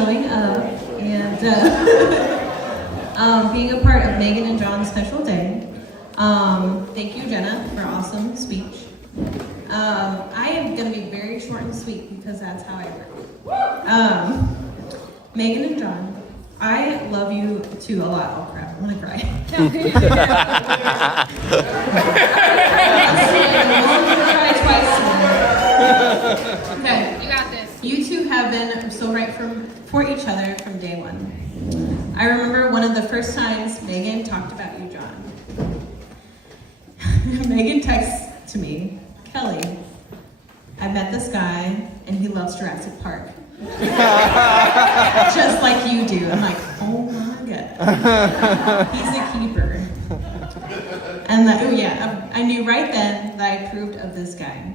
showing up and being a part of Megan and John's special day. Thank you, Jenna, for awesome speech. I am going to be very short and sweet because that's how I work. Megan and John, I love you two a lot. Oh crap, I'm gonna cry. Okay, you got this. You two have been so right for each other from day one. I remember one of the first times Megan talked about you, John. Megan texts to me, Kelly, I met this guy and he loves Jurassic Park. Just like you do. I'm like, oh my god. He's a keeper. And I knew right then that I approved of this guy.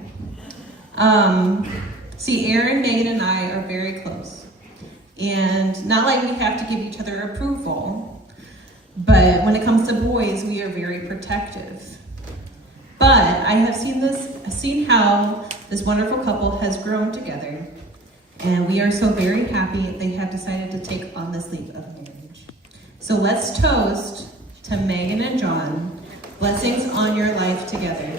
See, Erin, Megan, and I are very close. And not like we have to give each other approval, but when it comes to boys, we are very protective. But I have seen how this wonderful couple has grown together. And we are so very happy they have decided to take on this leap of marriage. So let's toast to Megan and John. Blessings on your life together.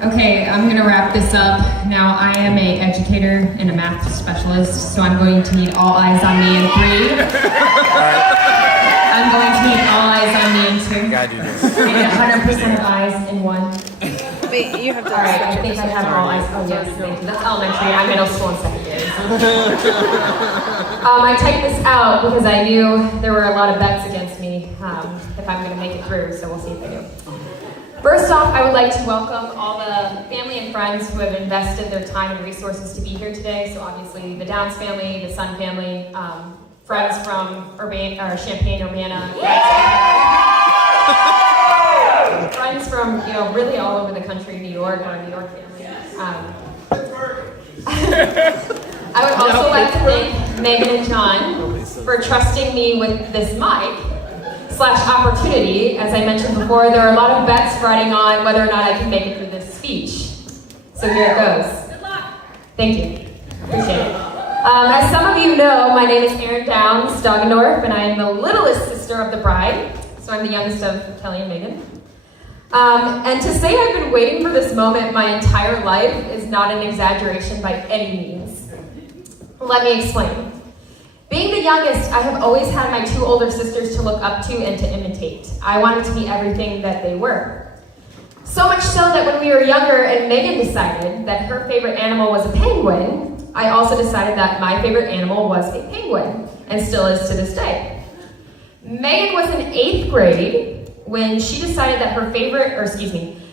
Okay, I'm going to wrap this up. Now, I am an educator and a math specialist, so I'm going to need all eyes on me in 3. I'm going to need all eyes on me in 2. You gotta do this. And 100% of eyes in 1. Wait, you have to. All right, I think I have all eyes. Oh, yes, thank you. That's elementary. I'm middle school and secondary. I typed this out because I knew there were a lot of bets against me if I'm going to make it through, so we'll see if I do. First off, I would like to welcome all the family and friends who have invested their time and resources to be here today. So obviously the Downs family, the Sun family, friends from Champaign, Urbana, friends from really all over the country, New York, our New York family. I would also like to thank Megan and John for trusting me with this mic. /opportunity. As I mentioned before, there are a lot of bets riding on whether or not I can make it through this speech. So here it goes. Good luck. Thank you. Appreciate it. As some of you know, my name is Erin Downs Stoggendorf, and I am the littlest sister of the bride. So I'm the youngest of Kelly and Megan. And to say I've been waiting for this moment my entire life is not an exaggeration by any means. Let me explain. Being the youngest, I have always had my 2 older sisters to look up to and to imitate. I wanted to be everything that they were. So much so that when we were younger and Megan decided that her favorite animal was a penguin, I also decided that my favorite animal was a penguin, and still is to this day. Megan was in 8th grade when she decided that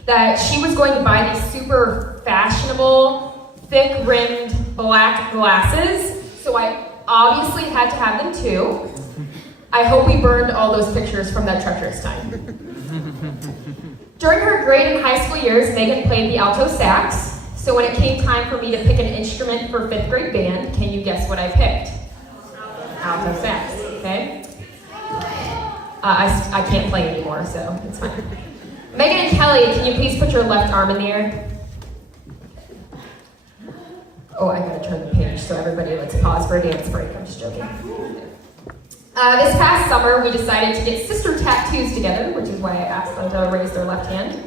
that she was going to buy these super fashionable, thick-rimmed black glasses, so I obviously had to have them too. I hope we burned all those pictures from that treacherous time. During her grade and high school years, Megan played the alto sax, so when it came time for me to pick an instrument for 5th grade band, can you guess what I picked? Alto sax, okay? I can't play anymore, so it's fine. Megan and Kelly, can you please put your left arm in the air? Oh, I gotta turn the page, so everybody let's pause for a dance break. I'm just joking. This past summer, we decided to get sister tattoos together, which is why I asked them to raise their left hand.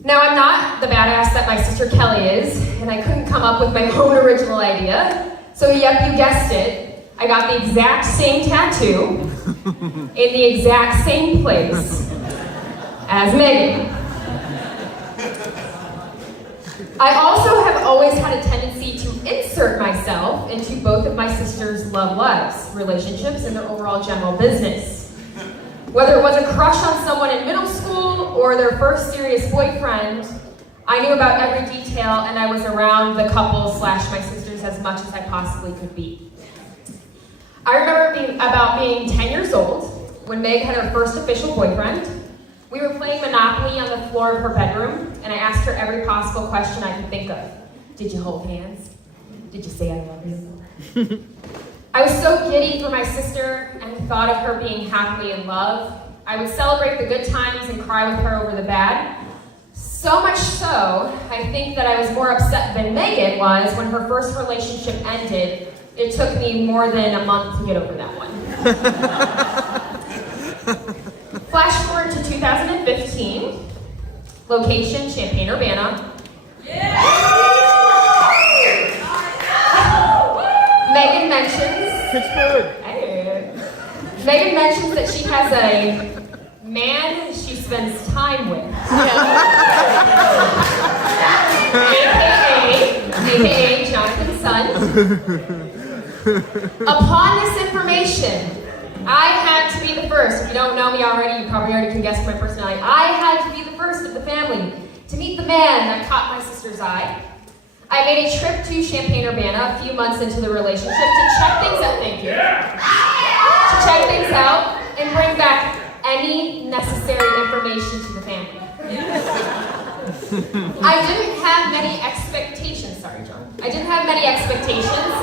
Now, I'm not the badass that my sister Kelly is, and I couldn't come up with my own original idea. So, yep, you guessed it. I got the exact same tattoo in the exact same place as Megan. I also have always had a tendency to insert myself into both of my sisters' love lives, relationships, and their overall general business. Whether it was a crush on someone in middle school or their first serious boyfriend, I knew about every detail and I was around the couple / my sisters as much as I possibly could be. I remember being 10 years old when Meg had her first official boyfriend. We were playing Monopoly on the floor of her bedroom, and I asked her every possible question I could think of. Did you hold hands? Did you say I love you? I was so giddy for my sister and thought of her being happily in love. I would celebrate the good times and cry with her over the bad. So much so, I think that I was more upset than Megan was when her first relationship ended. It took me more than a month to get over that one. Flash forward to 2015. Location, Champaign-Urbana. Megan mentions... Pittsburgh! Megan mentions that she has a man she spends time with. AKA Jonathan's son. Upon this information, I had to be the first. If you don't know me already, you probably already can guess my personality. I had to be the first of the family to meet the man that caught my sister's eye. I made a trip to Champaign-Urbana a few months into the relationship to check things out. Thank you. To check things out and bring back any necessary information to the family. I didn't have many expectations. Sorry, John. I didn't have many expectations,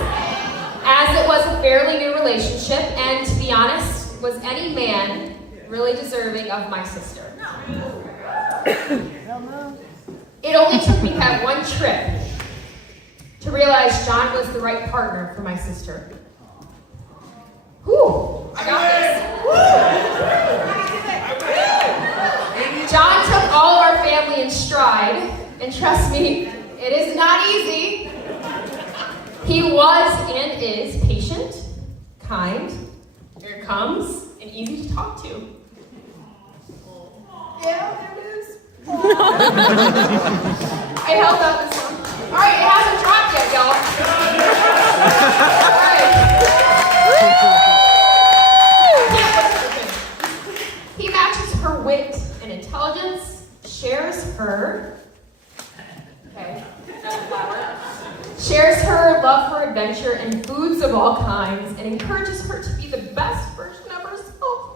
as it was a fairly new relationship, and to be honest, was any man really deserving of my sister? It only took me that one trip to realize John was the right partner for my sister. Whew, I got this. John took all of our family in stride, and trust me, it is not easy. He was and is patient, kind, here it comes, and easy to talk to. Yeah, there it is. I held out this one. All right, it hasn't dropped yet, y'all. All right. He matches her wit and intelligence, shares her, shares her love for adventure and foods of all kinds, and encourages her to be the best version of herself.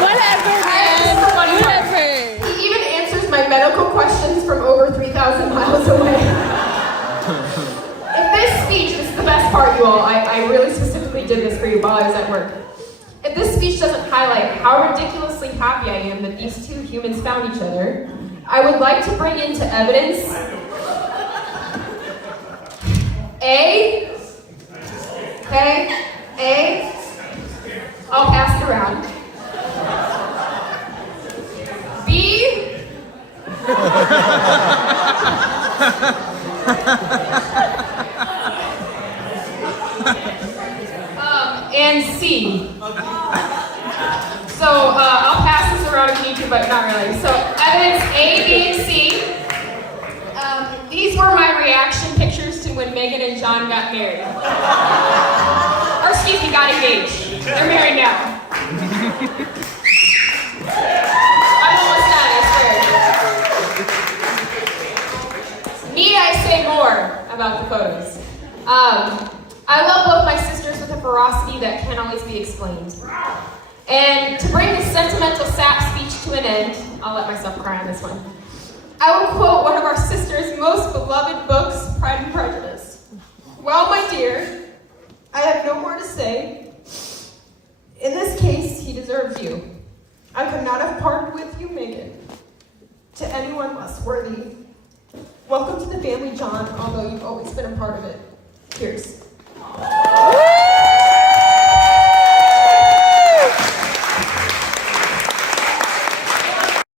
Whatever, man. Whatever. He even answers my medical questions from over 3,000 miles away. In this speech, this is the best part, you all. I really specifically did this for you while I was at work. If this speech doesn't highlight how ridiculously happy I am that these two humans found each other, I would like to bring into evidence I'll pass it around. B, and C. So I'll pass this around if you need to, but not really. So evidence A, B, and C. These were my reaction pictures to when Megan and John got married. Or excuse me, got engaged. They're married now. I'm almost done, I swear. Need I say more about the photos? I love both my sisters with a ferocity that can't always be explained. And to bring this sentimental sap speech to an end, I'll let myself cry on this one. I will quote one of our sister's most beloved books, Pride and Prejudice. Well, my dear, I have no more to say. In this case, he deserves you. I could not have parted with you, Megan, to anyone less worthy. Welcome to the family, John, although you've always been a part of it. Cheers.